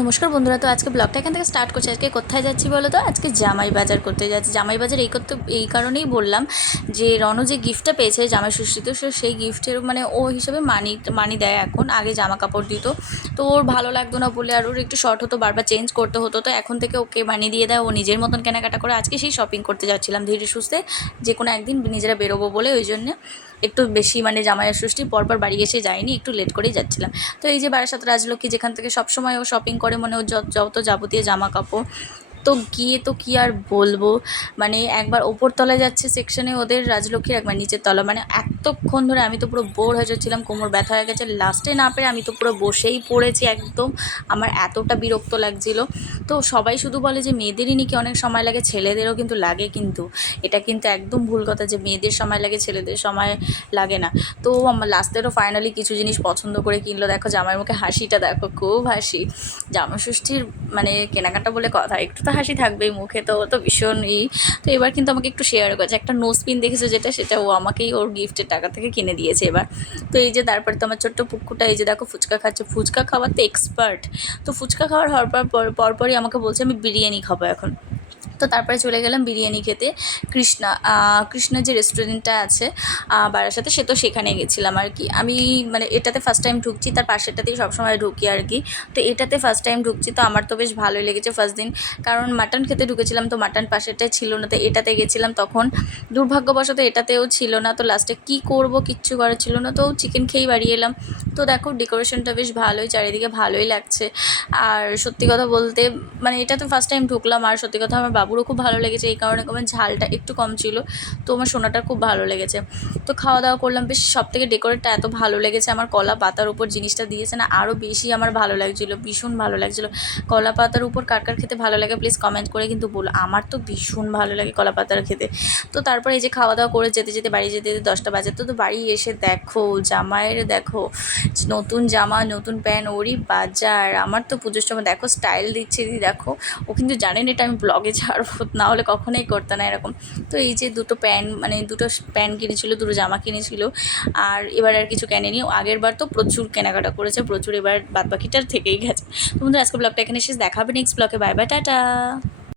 নমস্কার বন্ধুরা, তো আজকে ব্লগটা এখান থেকে স্টার্ট করছি। আজকে কোথায় যাচ্ছি বলো তো? আজকে জামাই বাজার করতে যাচ্ছি। জামাই বাজার এই কারণেই বললাম যে রণ যে গিফটটা পেয়েছে জামাই ষষ্ঠীতে, সেই গিফটের মানে ও হিসেবে মানি দেয় এখন। আগে জামা কাপড় দিত, তো ওর ভালো লাগতো না বলে আর ওর একটু শর্ট হতো, বারবার চেঞ্জ করতে হতো, তো এখন থেকে ওকে মানি দিয়ে দেয়। ও নিজের মতন কেনাকাটা করে। আজকে সেই শপিং করতে যাচ্ছিলাম ধীরে সুস্থে, যে কোনো একদিন নিজেরা বেরোবো বলে, ওই জন্য একটু বেশি মানে জামাইয়ের ষষ্ঠী পরপর বাড়ি এসে যায়নি, একটু লেট করেই যাচ্ছিলাম। তো এই যে বারাসাত রাজলক্ষ্মী, যেখান থেকে সবসময় ও শপিং করে, মানে ও যত যাবতীয় জামা কাপড়, তো গিয়ে তো কী আর বলবো, মানে একবার ওপর তলায় যাচ্ছে সেকশনে ওদের রাজলক্ষ্মীর, একবার নিচের তলা, মানে এতক্ষণ ধরে আমি তো পুরো বোর হয়ে যাচ্ছিলাম, কোমর ব্যথা হয়ে গেছে। লাস্টে না পেরে আমি তো পুরো বসেই পড়েছি একদম, আমার এতটা বিরক্ত লাগছিল। তো সবাই শুধু বলে যে মেয়েদেরই নাকি অনেক সময় লাগে, ছেলেদেরও কিন্তু লাগে, কিন্তু এটা কিন্তু একদম ভুল কথা যে মেয়েদের সময় লাগে ছেলেদের সময় লাগে না। তো আমার লাস্টেরও ফাইনালি কিছু জিনিস পছন্দ করে কিনলো। দেখো জামাইয়ের মুখে হাসিটা দেখো, খুব হাসি। জামা ষষ্ঠীর মানে কেনাকাটা বলে কথা, একটু তো হাসি থাকবেই মুখে, তো ও তো ভীষণই। তো এবার কিন্তু আমাকে একটু শেয়ার করেছে, একটা নোজপিন দেখেছো যেটা, সেটা ও আমাকেই ওর গিফটের টাকা থেকে কিনে দিয়েছে এবার। তো এই যে তারপরে তো আমার ছোট্ট পুকুটা, এই যে দেখো ফুচকা খাচ্ছে, ফুচকা খাওয়ার তো এক্সপার্ট। তো ফুচকা খাওয়ার হওয়ার পরপরই আমাকে বলছে আমি বিরিয়ানি খাবো এখন। তো তারপরে চলে গেলাম বিরিয়ানি খেতে। কৃষ্ণা যে রেস্টুরেন্টটা আছে বারাসাতে, সে তো সেখানে গেছিলাম আর কি। আমি মানে এটাতে ফার্স্ট টাইম ঢুকছি, তার পাশেরটাতেই সবসময় ঢুকি আর কি। তো এটাতে ফার্স্ট টাইম ঢুকছি, তো আমার তো বেশ ভালোই লেগেছে ফার্স্ট দিন, কারণ মাটন খেতে ঢুকেছিলাম, তো মাটন পাশেরটাই ছিল না, তো এটাতে গেছিলাম তখন। দুর্ভাগ্যবশত এটাতেও ছিল না, তো লাস্টে কী করব, কিচ্ছু করার ছিল না, তো চিকেন খেয়েই বাড়ি এলাম। তো দেখো ডেকোরেশনটা বেশ ভালোই, চারিদিকে ভালোই লাগছে। আর সত্যি কথা বলতে মানে এটা তো ফার্স্ট টাইম ঢুকলাম, আর সত্যি কথা আমার বাবুরও খুব ভালো লেগেছে, এই কারণে আমার ঝালটা একটু কম ছিল, তো আমার সোনাটার খুব ভালো লেগেছে। তো খাওয়া দাওয়া করলাম, বেশ সব থেকে ডেকোরেটটা এত ভালো লেগেছে আমার, কলা পাতার উপর জিনিসটা দিয়েছে না, আরও বেশি আমার ভালো লাগছিলো, ভীষণ ভালো লাগছিলো। কলা পাতার উপর কার কার খেতে ভালো লাগে প্লিজ কমেন্ট করে কিন্তু বলো, আমার তো ভীষণ ভালো লাগে কলা পাতার খেতে। তো তারপরে এই যে খাওয়া দাওয়া করে যেতে যেতে বাড়ি যেতে যেতে 10টা বাজে, তো বাড়ি এসে দেখো জামাইয়ের, দেখো নতুন জামা নতুন প্যান্ট, ওরই বাজার। আমার তো পুজোর সময় দেখো স্টাইল দিচ্ছে, দেখো ও কিন্তু জানেন এটা আমি ব্লগে ছাড়বো, না হলে কখনোই করতে না এরকম। তো এই যে দুটো প্যান্ট কিনেছিল, দুটো জামা কিনেছিল, আর এবার আর কিছু কেনেনি। আগের বার তো প্রচুর কেনাকাটা করেছে, প্রচুর, এবার বাদবাকিটার থেকেই গেছে। তো বন্ধুরা আজকে ব্লগটা এখানে শেষ, দেখা হবে নেক্সট ব্লগে, বাই বাই, টাটা।